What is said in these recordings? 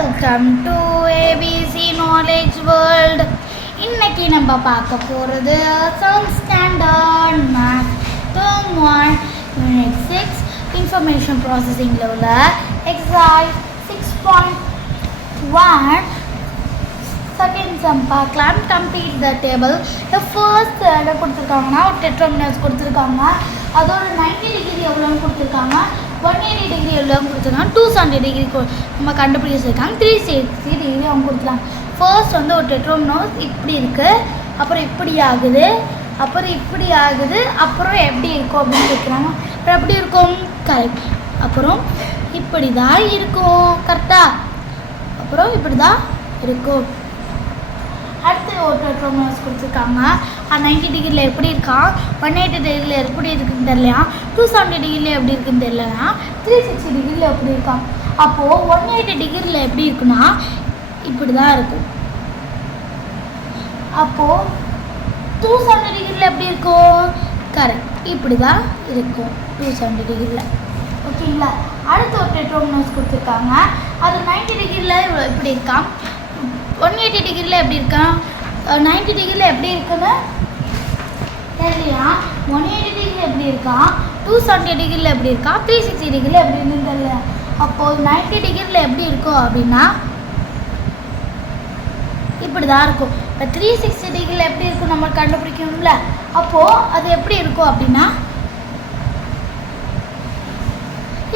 Welcome to ABC knowledge world. இன்னைக்கு நம்ம பார்க்க போகிறது 7th standard maths term 1 unit 6 information ப்ராசஸிங்கில் உள்ள எக்ஸசைஸ் 6.1 செகண்ட் சம் பார்க்கலாம். Complete the table. ஃபர்ஸ்ட் என்ன கொடுத்துருக்காங்கன்னா ஒரு டெட்ராமினஸ் கொடுத்துருக்காங்க, அதோட 90 டிகிரி எவ்வளோன்னு கொடுத்துருக்காங்க, 180 டிகிரி எவ்வளோன்னு கொடுத்துருக்காங்க, 270 டிகிரி நம்ம கண்டுபிடிச்சிருக்காங்க, 360 டிகிரி அவங்க கொடுத்துருக்காங்க. ஃபர்ஸ்ட் வந்து ஒரு டெட்ராமினஸ் இப்படி இருக்குது, அப்புறம் இப்படி ஆகுது, அப்புறம் இப்படி ஆகுது, அப்புறம் எப்படி இருக்கும் அப்படின்னு கேட்குறாங்க. அப்புறம் எப்படி இருக்கும்? கரெக்ட். அப்புறம் இப்படி தான் இருக்கும், கரெக்டாக? அப்புறம் இப்படி தான் இருக்கும். அடுத்து ஒரு டெட்ராமினஸ் கொடுத்துருக்காங்க, 90 டிகிரியில் எப்படி இருக்கான், 180 டிகிரியில் எப்படி இருக்குன்னு தெரியலையா, 270 டிகிரியில் எப்படி இருக்குன்னு தெரியலையா, 360 டிகிரியில் எப்படி இருக்கான். அப்போது 180 டிகிரியில் எப்படி இருக்குன்னா இப்படி தான் இருக்கும். அப்போது 270 டிகிரியில் எப்படி இருக்கும்? கரெக்ட், இப்படி தான் இருக்கும் 270 டிகிரியில். ஓகேங்களா? அடுத்த ஒரு டெட்ராமினஸ் கொடுத்துருக்காங்க, அது 90 டிகிரியில் இப்படி இருக்கான், 180 டிகிரியில் எப்படி இருக்கான், 90 டிகிரியில் எப்படி இருக்குன்னு தெரியலையா, 180 டிகிரியில் எப்படி இருக்கான், 270 டிகிரியில் எப்படி இருக்கான், 360 டிகிரியில் எப்படி இருக்குன்னு தெரியல. அப்போது 90 டிகிரியில் எப்படி இருக்கும் அப்படின்னா இப்படி தான் இருக்கும். இப்போ 360 டிகிரியில் எப்படி இருக்கும் நம்ம கண்டுபிடிக்கணும்ல, அப்போது அது எப்படி இருக்கும் அப்படின்னா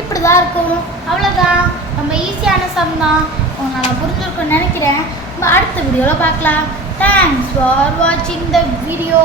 இப்படி தான் இருக்கும். அவ்வளோதான், நம்ம ஈஸியான சம் தான். உங்களால் புரிஞ்சிருக்குன்னு நினைக்கிறேன். நம்ம அடுத்த வீடியோவில் பார்க்கலாம். தேங்க்ஸ் ஃபார் வாட்சிங் த வீடியோ.